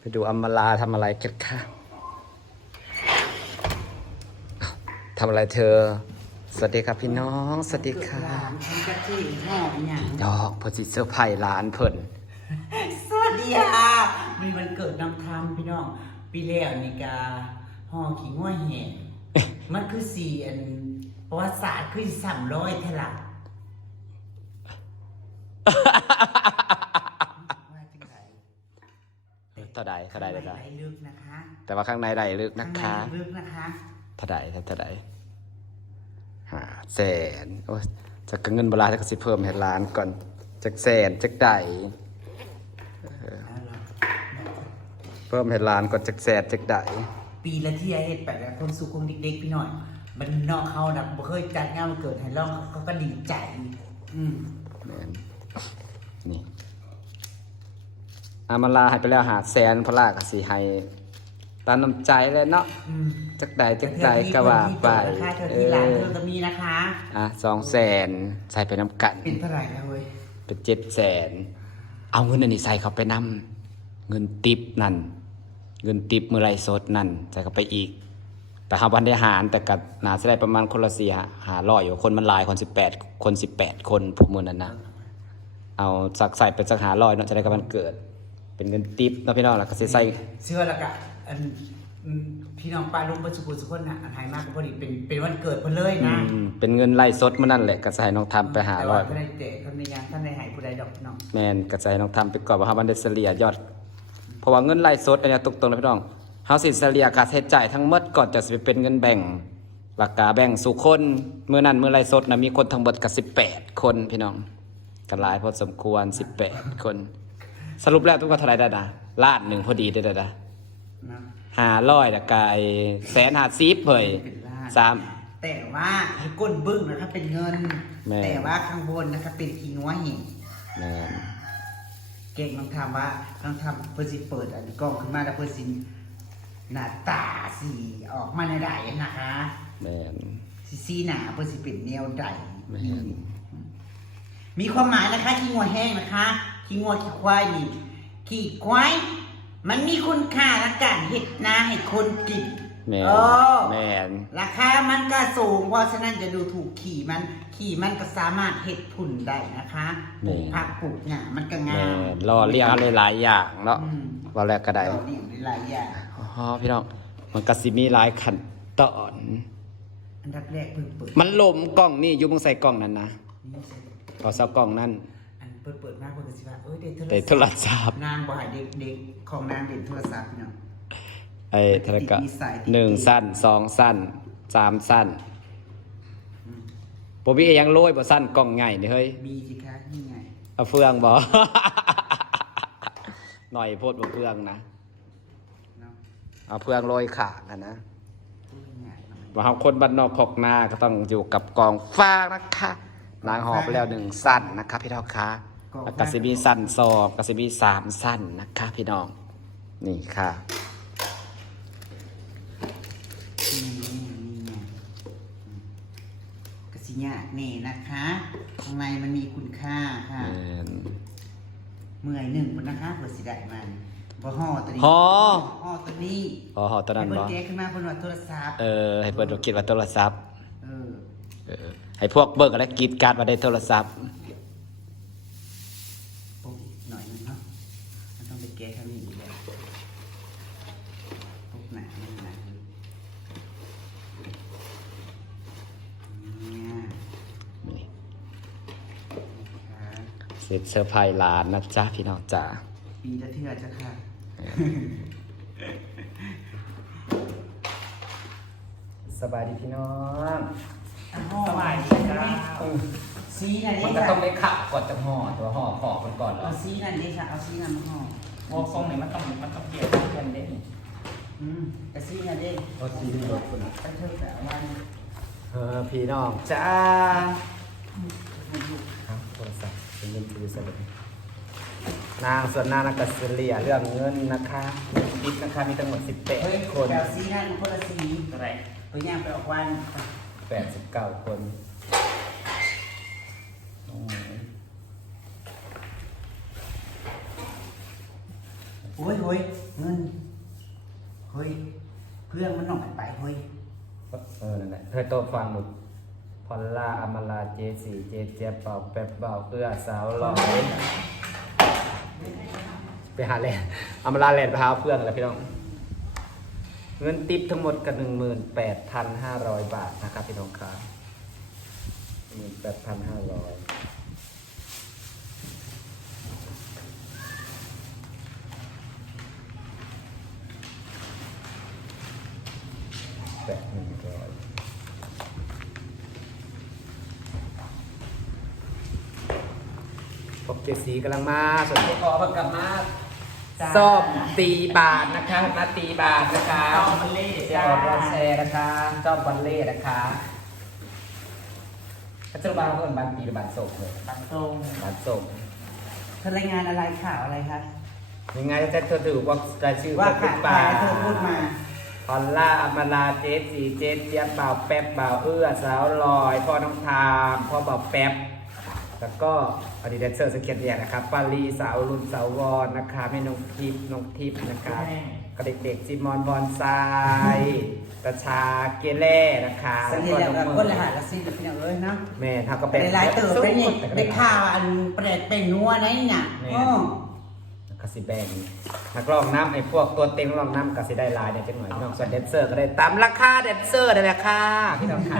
ไปดูอัมมาลาทำอะไรกันค่ะอ้าวทำอะไรเธอ สวัสดีครับพี่น้อง สวัสดีค่ะหลานฉันจะที่ห่ออย่างดอกเพอสิเซอร์ไพรส์ร้านเพิ่นสวัสดีค่ะมีวันเกิดน้ำทำพี่น้อง ปีแล้วนี่กาห่อขิงว่าแห่งมันคือสี่อันประวัติศาสตร์คือสามร้อยเท่าไหร่ว่าจังไง เท่าใดเท่าใดเลยไหนะลึกนะคะแต่ว่าข้างในใดลึกนะข้างคะในลึกนะคะเท่าใดเท่าใดหาแสนโอ้ยจะกเงินโบราณจะก็สิเพิ่มให้ร้านก่อนจากแสนจากใดเอาล่ะเพิ่มให้ร้านก่อนจากแสนจากใดปีละที่เฮ็ดไปแล้วคนสุขุมเด็กๆพี่หน่อย มันนอกเขานะบ่เคยจัดงานวันเกิดให้ร้องเขาเขาก็ดีใจ อืมแม่นนี่ อามาลาให้ไปแล้วหาแสนพระลาก็สิให้ตามน้ำใจเลยเนาะอืมจักใดจักใดก็ว่าไปเธอเอที่ร้านอเธอก็มีนะคะ อะสองแสนใส่ไปน้ำกัน เป็นเท่าไหร่นะเว้ยเป็นเจ็ดแสน เอาเงินอันนี้ใส่เข้าไปนำเงินติปนั่น เงินติปมือไรสดนั่นใส่เข้าไปอีก แต่หาวันได้หารแต่กัน่าจะได้ประมาณคนละสี่หาร้อยอยู่คนมันหลายคนสิบแปดคนสิบแปดคนพวกมือนั้นนะเอาสักใส่ไปสักหาร้อยเนาะจะได้กับมันเกิด เป็นเงินติปเนาะพี่น้องแล้วก็สิใส่เชื่อแล้วก็อันอืมพี่น้องป้าลุงประสุขุสุคนน่ะอันหายมากก็พอดีเป็นเป็นวันเกิดเพิ่นเลยนะอืมเป็นเงินไล่สดมื่อนั่นแหละก็จะให้น้องทำไปหาร้อยแต่ว่ท่านได้เตะท่านในยังท่านในหายผู้ใดดอกน้องแมนกระจายน้องทำไปก่อนว่าเฮามันได้เฉลี่ยยอด เพราะว่าเงินไล่สดอันเนี้ยตกตรงนะพี่น้องเฮาสิเฉลี่ยค่าใช้จ่ายทั้งหมดก่อนจะสิไปเป็นเงินแบ่งหลักกาแบ่งสู่คนเมื่อนั้นเมื่อไล่สดนะมีคนทั้งหมดก็18 คนพี่น้องกันหลายพอสมควร 18 คน สรุปแล้วทุกคนเท่าไหร่ได้นะล้านหนึ่งพอดีได้อนะนะห้าร้อยละกายแสนห้าสิบเผยเป็นล้านสาม แต่ว่าให้ก้นบึ้งนะครับเป็นเงิน แม่ แต่ว่าข้างบนนะครับเป็นขีงัวหินแมนเก่งต้องทำว่าต้องทำเพื่อสิเปิดอันกล้องขึ้นมาแล้วเพื่อสิหน้าตาสีออกมาในใดนะคะแมนสีสีหนาเพื่อสิเป็นแนวใดแม่น มีความหมายนะคะขี้งัวแห้งนะคะ ขี้งัวขี้ควายนี่ขี้ควายมันมีคุณค่าและการเห็ดนาให้คนกินแมนเออแมนราคามันก็สูงเพราะฉะนั้นจะดูถูกขี่มันขี่มันก็สามารถเห็ดผุ่นได้นะคะปลูกผักปลูกหญ้ามันก็แมงามนรอเรียกอะไรหลายอย่างเนาะอืมว่าแล้วก็ได้ดอกนี่หลายอย่าง อ๋อพี่น้องมันก็สิมีหลายขั้นตอน อันดับแรกเพิ่งเปิดมันลมกล้องนี่อยู่มึงใส่กล้องนั้นนะนี่ใช่เอาเสากล้องนั่นอัน เปิดเปิดมากเปิดกระสิว่าเอ้ยเด็กแต่โทรศัพท์นางบ่หายเด็กเด็กของนางเด็กโทรศัพท์พี่น้องไอ้เทระกะติดนิสัยติดหนึ่งสั้นสองสั้นสามสั้นบ่มีอิหยังโรยบ่สั้นกล้องง่ายนี่เฮ้ยมีสิคะนี่ไงเอาเฟืองบ่หน่อยโพดบ่เฟืองนะเนาะเอาเฟืองโรยขางอะนะพูดง่ายๆหน่อยว่าเฮาคนบ้านนอกขอกนาก็ต้องอยู่กับกองฟางนะคะนางหอบไปแล้วหนึ่งสั้นนะคะพี่น้องคะ แล้วก็สิมีสั้นสอบก็สิมีสามสั้นนะคะพี่น้อง นี่ค่ะนี่นี่นี่ไงอืมกระสิยากนี่นะคะข้างในมันมีคุณค่าค่ะ แม่นเมื่อยหนึ่งคนนะคะเพื่อสิได้มันบ่ห่อตัวนี้ห่อห่อตัวนี้อ๋อหอตัวนั้นให้บ่เปิดแก๊สขึ้นมาเพิ่นว่าโทรศัพท์เออ ให้เปิดคิดว่าโทรศัพท์ เออ เออให้พวกเบิกอะไรกรีดการ์ดมาได้โทรศัพท์ ปุ๊บหน่อยนึงเนาะมันต้องไปแก้ข้างนี้อีกแล้วปุ๊บหนามันหนาเนี่ย นี่ นะคะ เสร็จเซอร์ไพรส์หลานนะจ๊ะพี่น้องจ๋าปีละเทื่อจ้ะค่ะ สบายดีพี่น้องสบายดีจ้าซีนั่นมันนี่ก็ค่ะต้องได้ขับก่อนจะห่อตัวห่อขอบมันก่อนเหรอเอาซีนั่นนี่ค่ะเอาซีนั่นมาห่อวอลทรงนี่มันต้องมันต้องเกี่ยวกันได้นี่อืมแต่ซีนั่นเด้โอ้ซีดีรถคุณไปเถอะแต่วันเออพี่น้องจ้าครับโทรศัพท์เป็นเงินถือสะดวก นางส่วนนางนักเฉลี่ยเรื่องเงินนะคะคิดนะคะมีทั้งหมดเฮ้ย18คนแต่เอาซีนั่นคนละซีอะไรไปย่างไปออกวัน89 คนอืมโอ้ยฮ้ยเฮ้ยเงินเฮ้ยเพื่อนมันน้องไปเฮ้ยเออนั่นแหละเธอโตฟังหมดพอลล่าอมลาเจสีเจเจี๊ยบเป่าแป๊บเป่าเอื้อสาวหล่อ ไปหาแลนด์อมลาแลนไปหาเพื่อนแล้วพี่น้อง เงินติปทั้งหมดกันหนึ่งหมื่นแปดพันห้าร้อยบาทนะครับพี่น้องครับหนึ่งแปดพันห้าร้อยแปดหนึ่งร้อยพบ เจสีกำลังมาส่วนพวกออกกลับมาสอบตีบาทนะคะมาตีบาทนะคะเอามันเล่เจ้าเราแชร์นะคะเจ้าบัลเล่นะคะพระเจ้าบ้านเพื่อนบ้านปีหรือบ้านโศกเลยตัดตรงบ้านโศกเธอรายงานอะไรข่าวอะไรคะยังไงจะเธอถือว่ารายชื่อว่าพวกขาดป่าเธอพูดมาพอลล่าอมราเจสสีเจสเจี๊ยบเบาแป๊บเบาเอื้อสาวลอย พ่อน้องทามพ่อเบาแป๊บ แล้วก็อดีตแดนเซอร์สเก็ตเนี่ยนะครับปารีสาวรุ่นสาววอนนะคะแม่น้องทิพย์น้องทิพย์นะคะกับเด็กๆจิมอนบอนไซตาชาเกเล่นะคะสังเกตแล้วก็คนละหาละสิพี่น้องเอ้ยเนาะแม่ทำก็เป็เป็นนหลายเติบเป็นนี่เป็นข่าวอันเปรตเป็นนัวไหนเนี่ยอ๋อกสิแบงนักร้องน้ำไอ้พวกตัวเต็งร้องน้ำกสิได้ลายเนี่ยจังหน่อยพี่น้องส่วนแดนเซอร์ก็ได้ตามราคาแดนเซอร์ได้ราคาพี่น้องข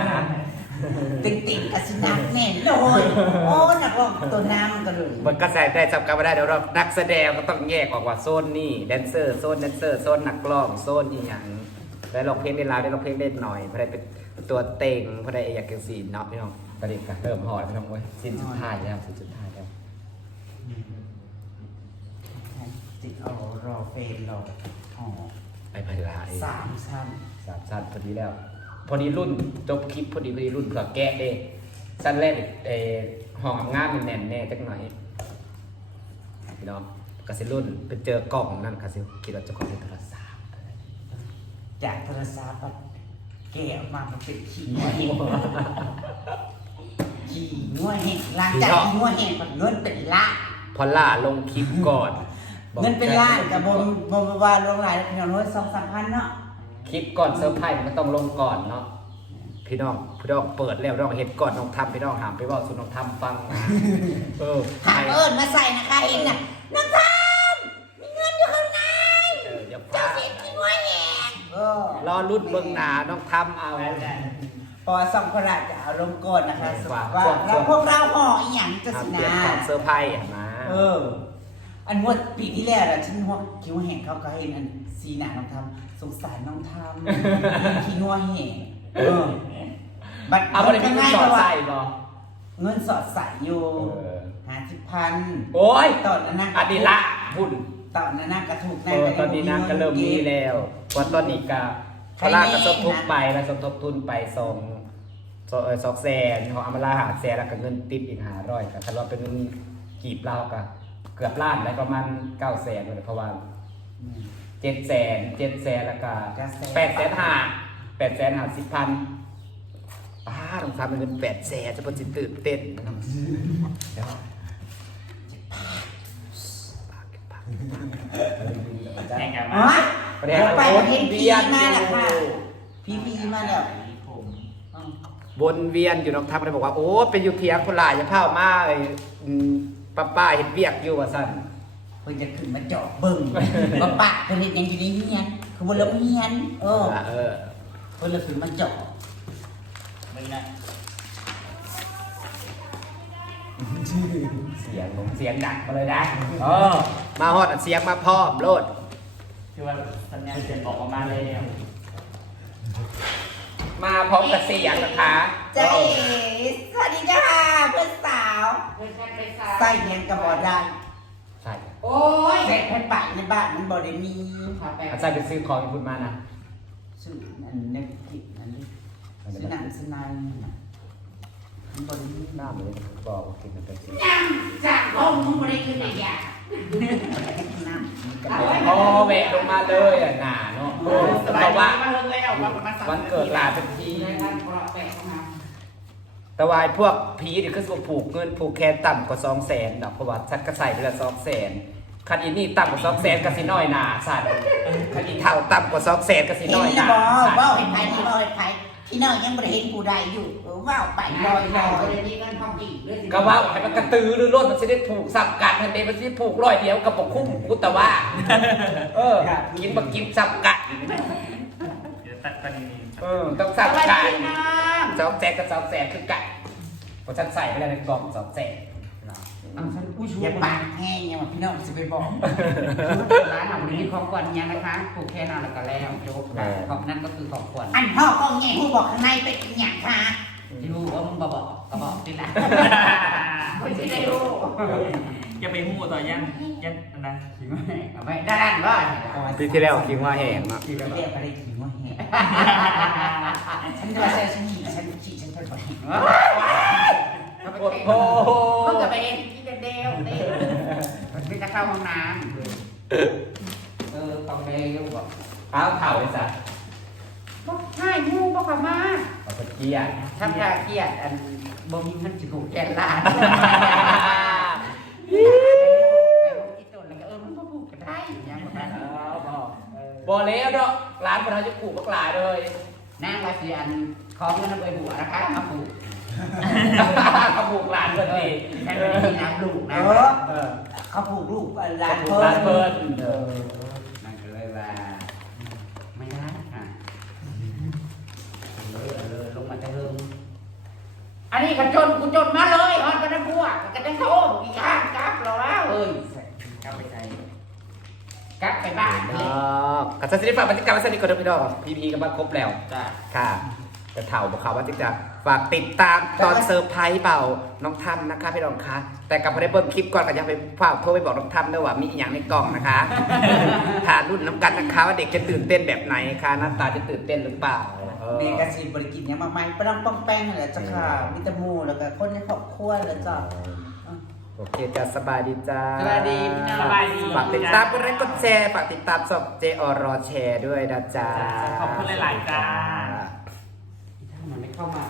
าติดติดอสินักแน่เลยโอ้นักร้องตัวน้ำกันเลยมันก็ใส่ได้จำกันไม่ได้เดี๋ยวเรานักแสดงก็ต้องแยกออกว่าโซนนี่แดนเซอร์โซนแดนเซอร์โซนนักร้องโซนอีหยังได้ร้องเพลงได้ลาวได้ร้องเพลงได้หน่อยเพราะได้เป็นตัวเต็งเพราะได้อยากเกินสีเนาะพี่น้องประเด็นก็เริ่มหอดพี่น้องเว้ยสิ้นสุดท้ายแล้วสิ้นสุดท้ายแล้วติดเอารอเฟนรออ๋อไปพลาเองสามชั้นสามสั้นพอดีแล้ว พอดีรุ่นจบคลิปพอดีพอดีรุ่นเผื่อแกะเด้สั้นแรกเออห้องงานมันแน่นแน่จักหน่อยพี่น้องกสิรุ่นไปเจอกล่องนั่นกสิคิดว่าเจะของเป็นโทรศัพท์จากโทรศัพท์อะแกะออกมามันเป็นขี้งัวเห็ดขี้งัวเห็ดหลังจากขี้งัวเห็ดมันเงินเป็นล้านพอล่าลงคลิปก่อนเงินเป็นล้านกับบนบนว่าลงหลายพี่น้องน้อยสองสามพันเนาะ คลิปก่อนเซอร์ไพรส์มันต้องลงก่อนเนาะพี่น้องพี่น้องเปิดแล้วน้องเห็นก่อนน้องทำพี่น้องหามไปบอกสุน้องทำฟังนะเออหาเอิญมาใส่นะคะเองน่ะน้องทามมีเงินอยู่ข้างในเออเดี๋ยวเจ้าพาเสียขี้งัวเห็ดเออรอรุ่นเบื้องหน้าน้องทำเอา พอสองคนอาจจะเอาลงก่อนนะคะเออว่าว่าแล้วพวกเราห่ออีหยังจะทำสิเตรียมนะของเซอร์ไพรส์อะนะ เออ อันงวดปีที่แล้วอะฉันหัวคิ้วแห้งเขาก็ให้อันซีหนาน้องทำสงสารน้องทำขี้งัวแห้งเออบัตรเอาไปเลยพี่ง่ายสอดๆว่าใส่บอเงินสอดใส่อยู่เออหาสิบพันโอ้ยตอนนั้นนะอันนี้ละพุ่นตอนนั้นนะกระถูกเออตอนนี้น้ำก็เริ่มมีแล้วว่าตอนนี้ก็พลาก็สมทบไปแล้วสมทบทุนไปสองสองเออสองแสนของอมราหาแสนแล้วก็เงินติปอีกห้าร้อยก็ถ้าเราเป็นเงินกีบเราก็เกือบล้านได้ประมาณเก้าแสนเลยเพราะว่าเจ็ดแสนเจ็ดแสนแล้วก็แปดแสนห้าแปดแสนห้าสิบพันป้าต้องทำเป็นเงินแปดแสนจะเป็นจิตตื่นเต้นนะครับเดี๋ยวปากปากแข่งกันอ๋อมาประเดี๋ยวไปวนเห็นพีเวียนมาแล้วค่ะอยู่พีพีมาแล้วผมอ๋อวนเวียนอยู่น้องทัพเลยบอกว่าโอ้เป็นอยู่เพียงคนหลายอย่าเผามาเลยอืม ป้าป้าเห็นเวียกอยู่ว่าสั่นเพิ่นจะขึ้นมาเจาะเบิ่งว่าปะเพิ่นเฮ็ดหยังอยู่ในเฮียนคือบ่ลงเฮียนเออเออเพิ่นเลยขึ้นมาเจาะมึงนะเสียงผมเสียงดังมาเลยนะเออมาฮอดอันเสียงมาพร้อมโลดคือว่าสัญญาณเสียงออกออกมาเลยเนี่ยมาพร้อมกับเสียงนะคะเจ๊สวัสดีจ้าเพื่อนสา วใส่เฮียนก็บ่ได้ใช่โอ้ยแบกไปปะในบ้านมันบ่ได้มีอาจารย์ไปซื้อของให้คุณมานะซื้ออันนี้กินอันนี้ซื้อหนังซื้อนายมันบ่ได้มีหน้ามันเลยบอกว่ากินมันเป็นสีจากห้องมึงบ่ได้ขึ้นเลยอะน้ำโอ้แวะลงมาเลยอะหนาเนาะเออแต่ว่ามาเลิกแล้วมาประมาณสามวันเกิดหลานเป็นที แปะเข้ามาแต่ว่าไอ้พวกผีนี่คือผูกเงินผูกแค่ต่ำกว่าสองแสนดอกเพราะว่าชัดก็ใส่ไปละสองแสนคันอีนี่ต่ำกว่าสองแสนกสิน้อยหนาสัตว์คันอีเท่าต่ำกว่าสองแสนกสิเห็น้นอยหนะนาบอสัตว์ว่าเห็นไผ่ที่ว่าเห็นไผ่ที่น้องยังไม่ได้เห็นกูใดอยู่เออว่าไปลอยลอยก็ว่าให้มันกระตือรือร้นมันจะได้ถูกสับกัดทันเดมันจะได้ผูกร้อยเดียวกับปกคุ้มกุตว่า เออ กินบักกินสับกัด เดี๋ยวตัดประเด็นนี้ เออ ต้องสับกัด ส องแสนกับสองแสนคือกัดเพราะฉันใส่ไปแล้วในกล่องสองแสนอย่าปากแห้งอย่างพี่น้องจะไปบอกร้านเรามีของขวัญยังนะคะปลูกแค่นั้นแล้วก็แล้วจบของนั่นก็คือของขวัญอันพ่อก็แง่ผู้บอกข้างในเป็นอย่างค่ะที่รู้ว่ามึงบอกก็บอกที่ละคนที่ได้รู้อย่าไปหูต่อยันยันอันนะเอาไปด้านว่าปีที่แล้วคิดว่าแห้งอะที่เราเรียกอะไรขี่ว่าแห้งฉันจะมาเซลฉันหีฉันฉีฉันจะไป โอ้โห มึงก็ไปเองที่เดียวเดียวมันไม่จะเข้า ห้องน้ำเออเขาเดียวบอกเอาเข่าเลยสัตว์บอกให้ยูบอกเขามาเอาตะเกียบถ้าตาเกียดอันบ่มีมันจะถูกแกนลาดที่ต้นแล้วก็เออมันก็ผูกกันได้อย่างเงี้ยบอกบอแล้วเนาะร้านพนักจะปลูกบักหลายเลยนางว่าสิอันขอเงินเอาไปหัวนะคะมาปลูก เขาปลูกหลานเพิ่นดีแค่ไม่ได้มีน้ำลูกเอนะอเออเขาผูกลูกหลานปลูกเพิ่หลานเพิ่นนเออมันก็เลยว่าไม่ได้ค่ะเลยเลยลงมาจะเฮิงอันนี้ก็จนกูจนมาเลยฮอดกันนะพวกก็ได้โทษอีกข้างกลับแล้วว่าเอ้ยกลับไปไหนกลับไปบ้านเลอ๋ยอกับสันติฝากบรรยากาศไว้สนิทก่อนเด้อพี่น้องพีพีก็มาครบแล้วจ้ะ ค่ะ แต่เถ่าบอกเขาว่าจะ ฝากติดตามตอนเซอร์ไพรส์เบาน้องทันนะคะพี่น้องคะแต่กับพอได้เบิ่งคลิปก่อนก็ยังไปฝากโทรไปบอกน้องทันด้วยว่ามีอหย่างในกล่องนะคะทานรุ่นน้ำกันนะคะว่าเด็กจะตื่นเต้นแบบไหนคะหน้าตาจะตื่นเต้นหรือเปล่าเออมีกระสีบริกินยังมากมายปล้องป้องแป้งเลยจ้ะค่ะมิตามูแล้วก็คนในครอบครัวเลยจ้ะโอเคจ้ะสบายดีจ้าสวัสดีพี่น้องสบายดีฝากติดตามกดไลค์กดแชร์ฝากติดตามสอบเจอรอแชร์ด้วยนะจ๊ะขอบคุณหลายๆจ้ามันไม่ เข้ามา